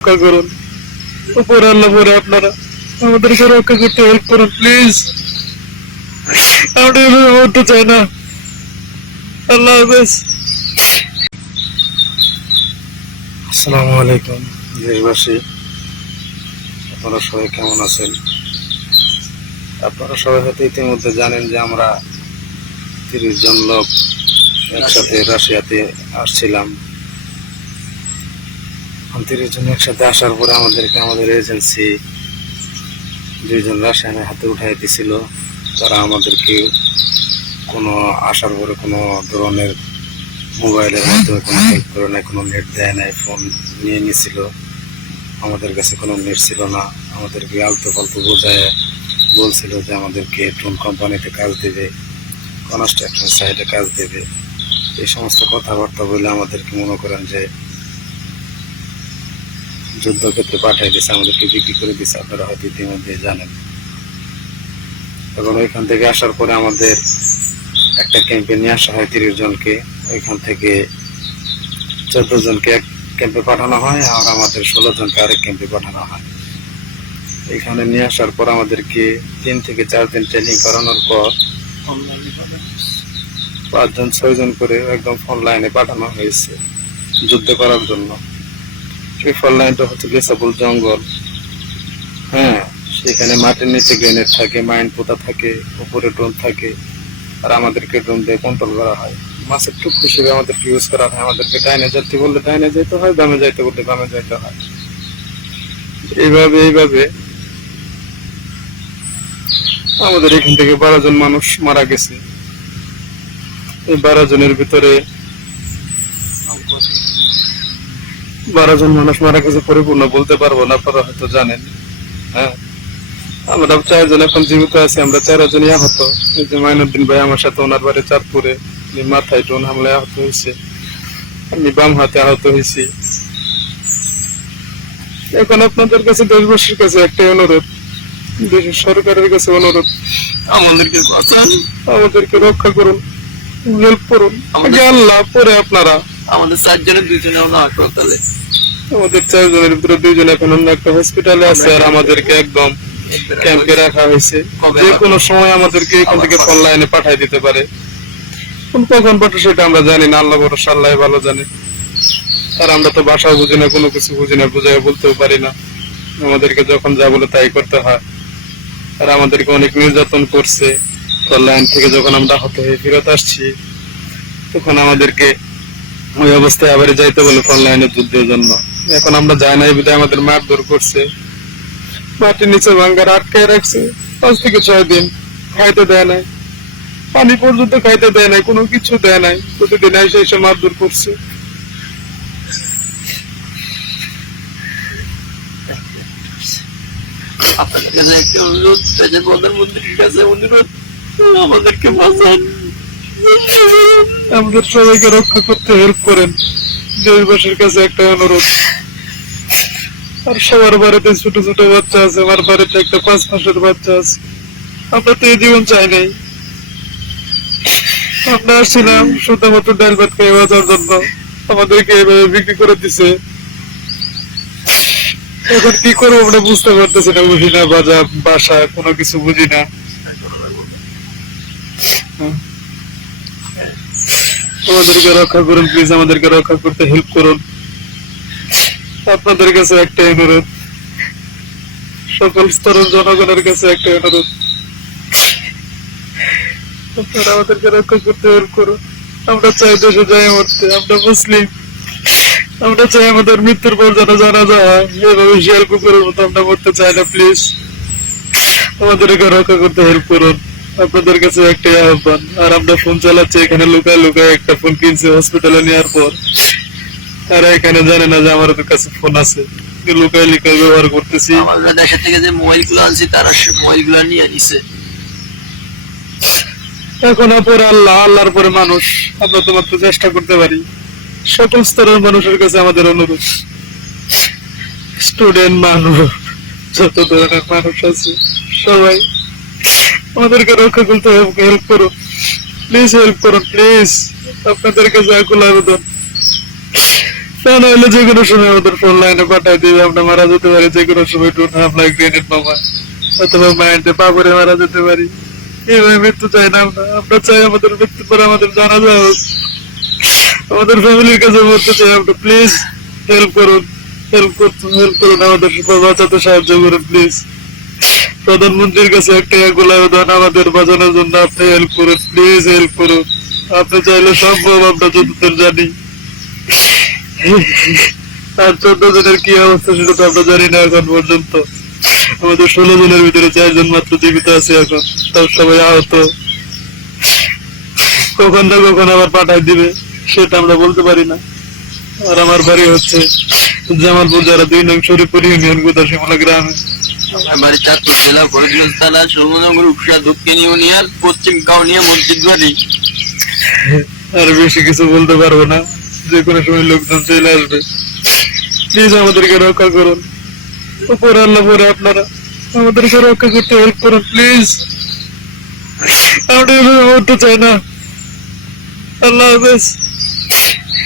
রক্ষা করুন। উপরে আল্লাহ পরে আপনারা আমাদেরকে রক্ষা করতে হেল্প করুন প্লিজ। আমরা এভাবে মরতে চাই না। আল্লাহ হাফেজ। আসসালামু আলাইকুম দেশবাসী, আপনারা সবাই কেমন আছেন? আপনারা সবাই হয়তো ইতিমধ্যে জানেন যে আমরা 30 জন লোক একসাথে রাশিয়াতে আসছিলাম। 30 জন একসাথে আসার পরে আমাদেরকে আমাদের এজেন্সি 2 জন রাশিয়ানের হাতে উঠাই দিছিল। তারা আমাদেরকে কোনো আসার পরে কোনো ধরনের মোবাইলের মাধ্যমে কোনো হেল্প করে নাই, কোনো নেট দেয় নাই, ফোন নিয়ে নিয়েছিল। আমাদের কাছে কোনো নেট ছিল না। আমাদেরকে আলতু ফালতু বোঝায় বলছিল যে আমাদেরকে টোন কোম্পানিতে কাজ দেবে, কনস্ট্রাকশন সাইটে কাজ দেবে। এই সমস্ত কথাবার্তা বলে আমাদেরকে মনে করেন যে যুদ্ধক্ষেত্রে পাঠিয়ে দিচ্ছে, আমাদেরকে বিক্রি করে দিচ্ছে। আপনারা হয়তো ইতিমধ্যে জানেন। এবং ওইখান থেকে আসার পরে আমাদের একটা ক্যাম্পে নিয়ে আসা হয় 30 জনকে। ওইখান থেকে 14 জনকে এক ক্যাম্পে পাঠানো হয়, আর আমাদের 16 জনকে আরেক ক্যাম্পে পাঠানো হয়। এখানে নিয়ে আসার পর আমাদেরকে 3 থেকে 4 দিন ট্রেনিং করানোর পর 5 জন 6 জন করে একদম ফোন লাইনে পাঠানো হয়েছে যুদ্ধ করার জন্য। সেই ফোন লাইনটা হচ্ছে গেসাবুল জঙ্গল। হ্যাঁ, সেখানে মাটির নিচে গ্রেনেড থাকে, মাইন পোতা থাকে, উপরে ড্রোন থাকে, আর আমাদেরকে ড্রোন দিয়ে কন্ট্রোল করা হয়। মাছের টুক হিসেবে আমাদেরকে ইউজ করা হয়। আমাদেরকে ডাইনে যেতে বললে ডাইনে যেতে হয়, বামে যাইতে বললে বামে যাইতে হয়। এইভাবে আমাদের এখান থেকে 12 জন মানুষ মারা গেছে। এই 12 জনের ভিতরে 12 জন মানুষ মারা গেছে পরিপূর্ণ বলতে পারবো না, আপনারা হয়তো জানেন। হ্যাঁ, আমরা 4 জন এখন জীবিত আছি। আমরা 4 জনই আহত। এই যে মাইনুদ্দিন ভাই আমার সাথে, ওনার বাড়ি চাঁদপুরে, মাথায় টোন হামলায় আহত হয়েছে। আমি বাম হাতে আহত হয়েছি। এখন আপনাদের কাছে, দেশবাসীর কাছে একটাই অনুরোধ, দেশের সরকারের কাছে অনুরোধ, আমাদেরকে বাঁচান, আমাদেরকে রক্ষা করুন, হেল্প করুন। আগে আল্লাহ, পরে আপনারা। আমাদের 4 জনের 2 জন হাসপাতালে, আমাদের 4 জনের ভিতরে 2 জন এখন অন্য একটা হসপিটালে আছে, আর আমাদেরকে একদম ক্যাম্পে রাখা হয়েছে। যে কোনো সময় আমাদেরকে এখান থেকে ফোন লাইনে পাঠাই দিতে পারে। কখন পাঠায় সেটা আমরা জানি না, আল্লাহ ভরসা, আল্লাহ ভালো জানে। আর আমরা তো ভাষাও বুঝি না, কোনো কিছু বুঝি না, বুঝাই বলতেও পারি না। আমাদেরকে যখন যা বলে তাই করতে হয়। আর আমাদেরকে অনেক নির্যাতন করছে। ফোন লাইন থেকে যখন আমরা আহত হয়ে ফেরত আসছি, তখন আমাদেরকে ওই অবস্থায় আবার যাইতে বলে ফোন লাইনে যুদ্ধের জন্য। এখন আমরা যাই নাই বিধায় আমাদের মারধর করছে, মাটির নিচে ভাঙ্গার আটকায় রাখছে 5 থেকে 6 দিন। খাইতে দেয় নাই, পানি পর্যন্ত খাইতে দেয় নাই, কোনো কিছু দেয় নাই। প্রতিদিন এসে মারধর করছে। আপনাদের কাছে একটা অনুরোধ, প্রধানমন্ত্রীর কাছে অনুরোধ, আমাদেরকে বাঁচান, আমাদের সবাইকে রক্ষা করতে হেল্প করেন। দেশবাসীর কাছে একটা অনুরোধ। আর সবার বাড়িতে ছোট ছোট বাচ্চা আছে, আমার বাড়িতে একটা 5 মাসের বাচ্চা আছে। আমরা তো এই জীবন চাই নাই। আমরা আসছিলাম শুধুমাত্র ডাল ভাত খেয়ে বাঁচার জন্য, আমাদেরকে এভাবে বিক্রি করে দিছে। এখন কি করবো আমরা বুঝতে পারতেছি না, বুঝি না বাসা, কোনো কিছু বুঝি না। আমাদেরকে রক্ষা করুন প্লিজ, আমাদেরকে রক্ষা করতে হেল্প করুন। আপনাদের কাছে একটা অনুরোধ, সকল স্তরের জনগণের কাছে একটা অনুরোধ, আপনারা আমাদেরকে রক্ষা করতে হেল্প করুন। আমরা চাই দেশে যাই মরতে, আমরা মুসলিম। আমরা চাই আমাদের মৃত্যুর পর যেন জানা যায় এভাবে শিয়াল কুকুরের মতো আমরা মরতে চাই না। প্লিজ আমাদেরকে রক্ষা করতে হেল্প করুন। আপনাদের কাছে একটাই আহ্বান। আর আমরা ফোন চালাচ্ছি এখানে, লুকায় লুকায় একটা ফোন কিনছি হসপিটালে নেওয়ার পর। তারা এখানে জানে না যে আমার কাছে ফোন আছে, লুকায় লুকায় ব্যবহার করতেছি। আমরা দেশ থেকে যে মোবাইল গুলো আনছি তারা মোবাইল গুলো নিয়ে নিছে। এখন পরে আল্লাহ, আল্লাহর পরে মানুষ। আমরা তো মাত্র চেষ্টা করতে পারি। সকল স্তরের মানুষের কাছে আমাদের অনুরোধ, স্টুডেন্ট মানুষ, যত ধরনের মানুষ আছে সবাই আমাদেরকে রক্ষা করতে হেল্প করুন প্লিজ, হেল্প করুন প্লিজ। আপনাদের কাছে আকুল আবেদন। তা নাহলে যে কোনো সময় আমাদের ফোন লাইনে পাঠাই দিবে, আমরা মারা যেতে পারি যে কোনো সময়, টুন হামলা, গ্রেনেড বোমা অথবা মাইন্ডে পাপড়ে মারা যেতে পারি। এইভাবে মৃত্যু চাই না আমরা। আমরা চাই আমাদের মৃত্যুর পর আমাদের জানা যায় আমাদের ফ্যামিলির কাছে বলতে চাই আমরা। প্লিজ হেল্প করুন, হেল্প করুন, আমাদের বাঁচাতে সাহায্য করুন প্লিজ। প্রধানমন্ত্রীর কাছে একটা গোলায় দান আমাদের বাঁচানোর জন্য আপনি হেল্প করুন, প্লিজ হেল্প করুন। আপনি চাইলে সম্ভব, আমরা যতদূর জানি। আর 14 জনের কি অবস্থা সেটা তো আমরা জানি না এখন পর্যন্ত। আমাদের 16 জনের ভিতরে 4 জন মাত্র জীবিত আছে এখন, তার সবাই আহত। কখন না কখন আবার পাঠাই দিবে সেটা আমরা বলতে পারি না। আর আমার বাড়ি হচ্ছে জামালপুর জেলা 2 নং শরীফপুর ইউনিয়ন গোদাসিমলা গ্রামে। আমার বাড়ি চাঁদপুর জেলা ফরিদগঞ্জ থানা সমনগর উপসা দক্ষিণ ইউনিয়ন পশ্চিম কাউনিয়া মসজিদ বাড়ি। আর বেশি কিছু বলতে পারবো না, যে কোনো সময় লোকজন চলে আসবে। প্লিজ আমাদেরকে রক্ষা করুন, উপরে আল্লাহ পরে আপনারা আমাদেরকে রক্ষা করতে হেল্প করুন প্লিজ। আমরা এভাবে মরতে চাই না। আল্লাহ হাফেজ।